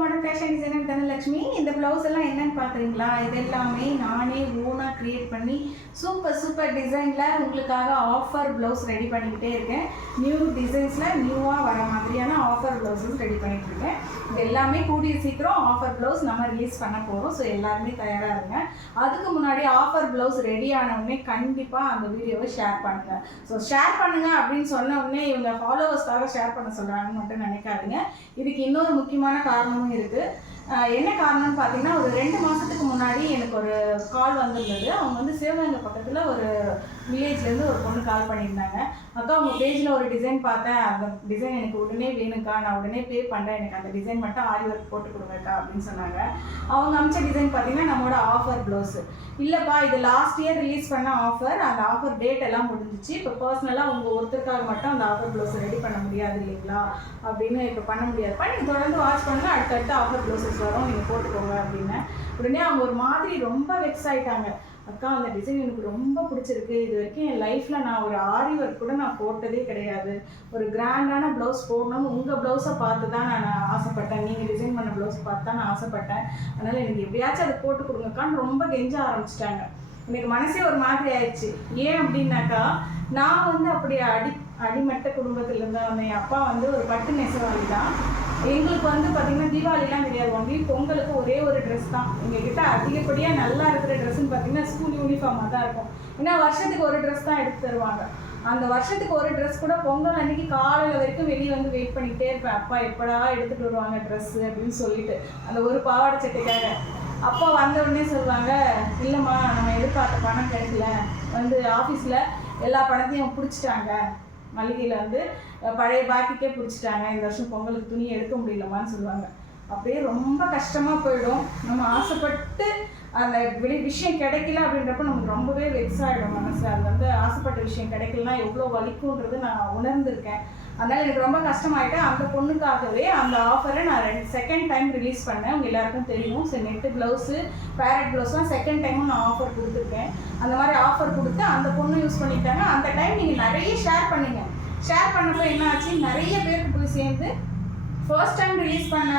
Modern fashion designer Dhanalakshmi. இந்த blouse எல்லாம் என்னன்னு பார்க்குறீங்களா? இது எல்லாமே நானே ஓனாக க்ரியேட் பண்ணி சூப்பர் டிசைனில் உங்களுக்காக ஆஃபர் ப்ளவுஸ் ரெடி பண்ணிக்கிட்டே இருக்கேன். நியூ டிசைன்ஸில் நியூவாக வர மாதிரியான ஆஃபர் ப்ளவுஸஸ் ரெடி பண்ணிகிட்டு இருக்கேன். இது எல்லாமே கூடிய சீக்கிரம் ஆஃபர் ப்ளவுஸ் நம்ம ரிலீஸ் பண்ண போகிறோம். ஸோ எல்லாருமே தயாராக இருங்க. அதுக்கு முன்னாடி ஆஃபர் ப்ளவுஸ் ரெடி ஆனவுடனே கண்டிப்பாக அந்த வீடியோவை ஷேர் பண்ணுங்கள். ஸோ ஷேர் பண்ணுங்கள் அப்படின்னு சொன்ன உடனே இவங்க ஃபாலோவர்ஸ்க்காக ஷேர் பண்ண சொல்கிறாங்கன்னு மட்டும் நினைக்காதீங்க. இதுக்கு இன்னொரு முக்கியமான காரணமும் இருக்குது. என்ன காரணம்னு பார்த்தீங்கன்னா, ஒரு 2 மாதத்துக்கு முன்னாடி எனக்கு ஒரு கால் வந்திருந்தது. அவங்க வந்து சிவகங்கை பக்கத்தில் ஒரு வில்லேஜ்லேருந்து ஒரு பொண்ணு கால் பண்ணியிருந்தாங்க. அக்கா, உங்கள் பேஜில் ஒரு டிசைன் பார்த்தேன், அந்த டிசைன் எனக்கு உடனே வேணுக்கா, நான் உடனே பே பண்ணுறேன், எனக்கு அந்த டிசைன் மட்டும் ஆரி ஒர்க் போட்டு கொடுங்கக்கா அப்படின்னு சொன்னாங்க. அவங்க அமிச்ச டிசைன் பார்த்தீங்கன்னா நம்மளோட ஆஃபர் ப்ளவுஸு. இல்லைப்பா, இது லாஸ்ட் இயர் ரிலீஸ் பண்ண ஆஃபர், அந்த ஆஃபர் டேட் எல்லாம் முடிஞ்சிச்சு. இப்போ பர்சனலாக உங்கள் ஒருத்தருக்காக மட்டும் அந்த ஆஃபர் ப்ளவுஸ் ரெடி பண்ண முடியாது இல்லைங்களா அப்படின்னு. இப்போ பண்ண முடியாதுப்பா, நீங்கள் தொடர்ந்து வாட்ச் பண்ணுங்கள், அடுத்தடுத்து ஆஃபர் ப்ளவுஸஸ் வரும், நீங்கள் போட்டுக்கோங்க அப்படின்னு. உடனே அவங்க ஒரு மாதிரி ரொம்ப வெக்ஸ் ஆகிட்டாங்க. அக்கா, அந்த டிசைன் எனக்கு ரொம்ப பிடிச்சிருக்கு, இது வரைக்கும் என் லைஃப்பில் நான் ஒரு ஆரி ஒர்க் கூட நான் போட்டதே கிடையாது, ஒரு கிராண்டான ப்ளவுஸ் போடணும்னு உங்கள் ப்ளவுஸை பார்த்து தான் நான் ஆசைப்பட்டேன், நீங்கள் டிசைன் பண்ண ப்ளவுஸ் பார்த்து தான் நான் ஆசைப்பட்டேன், அதனால் எனக்கு எப்படியாச்சும் அதை போட்டு கொடுங்கக்கான்னு ரொம்ப கெஞ்ச ஆரம்பிச்சிட்டாங்க. எனக்கு மனசே ஒரு மாதிரி ஆயிடுச்சு. ஏன் அப்படின்னாக்கா, நான் வந்து அப்படி அடிமட்ட குடும்பத்திலேருந்து வந்தேன். என் அப்பா வந்து ஒரு பட்டு நெசவாளி தான். எங்களுக்கு வந்து பார்த்திங்கன்னா தீபாவளிலாம் கிடையாது, ஒன்லி பொங்கலுக்கு ஒரே ஒரு ட்ரெஸ் தான். எங்ககிட்ட அதிகப்படியாக நல்லா இருக்கிற ட்ரெஸ்ஸுன்னு பார்த்திங்கன்னா ஸ்கூல் யூனிஃபார்மாக தான் இருக்கும். ஏன்னா வருஷத்துக்கு ஒரு ட்ரெஸ் தான் எடுத்து தருவாங்க. அந்த வருஷத்துக்கு ஒரு ட்ரெஸ் கூட பொங்கல் அன்றைக்கி காலையில் வரைக்கும் வெளியே வந்து வெயிட் பண்ணிக்கிட்டே இருப்பேன். அப்பா எப்படா எடுத்துகிட்டு வருவாங்க ட்ரெஸ்ஸு அப்படின்னு சொல்லிட்டு, அந்த ஒரு பாவாடை சட்டைக்காக. அப்பா வந்த உடனே சொல்லுவாங்க, இல்லைம்மா, நம்ம எதிர்பார்த்த பணம் கிடைக்கல, வந்து ஆஃபீஸில் எல்லா பணத்தையும் பிடிச்சிட்டாங்க, மளிகையில் வந்து பழைய பாக்கிக்கே பிடிச்சிட்டாங்க, இந்த வருஷம் பொங்கலுக்கு துணி எடுக்க முடியலமான்னு சொல்லுவாங்க. அப்படியே ரொம்ப கஷ்டமாக போயிடும். நம்ம ஆசைப்பட்டு அந்த விஷயம் கிடைக்கல அப்படின்றப்ப நமக்கு ரொம்பவே வெக்ஸ் ஆகிடும் மனசு. அது வந்து ஆசைப்பட்ட விஷயம் கிடைக்கலனா எவ்வளோ வலிக்குன்றது நான் உணர்ந்திருக்கேன். அதனால் எனக்கு ரொம்ப கஷ்டமாயிட்டு அந்த பொண்ணுக்காகவே அந்த ஆஃபரை நான் செகண்ட் டைம் ரிலீஸ் பண்ணேன். உங்கள் எல்லாருக்கும் தெரியும். சரி, நெட்டு ப்ளவுஸு, பேரட் ப்ளவுஸ்லாம் செகண்ட் டைமும் நான் ஆஃபர் கொடுத்துருக்கேன். அந்த மாதிரி ஆஃபர் கொடுத்து அந்த பொண்ணு யூஸ் பண்ணிட்டாங்க. அந்த டைம் நீங்கள் நிறைய ஷேர் பண்ணுங்கள். ஷேர் பண்ணப்போ என்ன ஆச்சு, நிறைய பேருக்கு போய் சேர்ந்து ஃபர்ஸ்ட் டைம் ரிலீஸ் பண்ண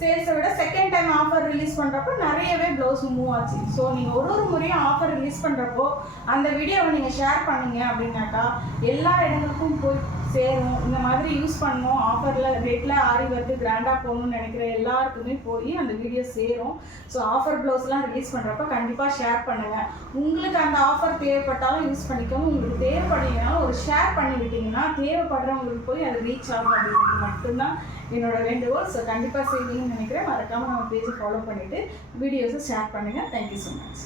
சேல்ஸை விட செகண்ட் டைம் ஆஃபர் ரிலீஸ் பண்ணுறப்போ நிறையவே ப்ளவுஸ் மூவ் ஆச்சு. ஸோ நீங்கள் ஒரு முறையும் ஆஃபர் ரிலீஸ் பண்ணுறப்போ அந்த வீடியோவை நீங்கள் ஷேர் பண்ணீங்க அப்படின்னாக்கா எல்லா இடங்களுக்கும் போய் சேரும். இந்த மாதிரி யூஸ் பண்ணணும், ஆஃபரில் ரேட்டில் ஆரி ஒர்க்கு கிராண்டாக போகணும்னு நினைக்கிற எல்லாருக்குமே போய் அந்த வீடியோ சேரும். ஸோ ஆஃபர் ப்ளவுஸ்லாம் ரிலீஸ் பண்ணுறப்ப கண்டிப்பாக ஷேர் பண்ணுங்கள். உங்களுக்கு அந்த ஆஃபர் தேவைப்பட்டாலும் யூஸ் பண்ணிக்கோங்க, உங்களுக்கு தேவைப்படலைனாலும் ஒரு ஷேர் பண்ணி விட்டிங்கன்னா தேவைப்படுறவங்களுக்கு போய் அது ரீச் ஆகும் அப்படிங்கிறது மட்டும்தான் என்னோட வேண்டுகோள். ஸோ கண்டிப்பாக செய்வீங்கன்னு நினைக்கிறேன். மறக்காமல் நம்ம பேஜை ஃபாலோ பண்ணிவிட்டு வீடியோஸை ஷேர் பண்ணுங்கள். Thank you so much.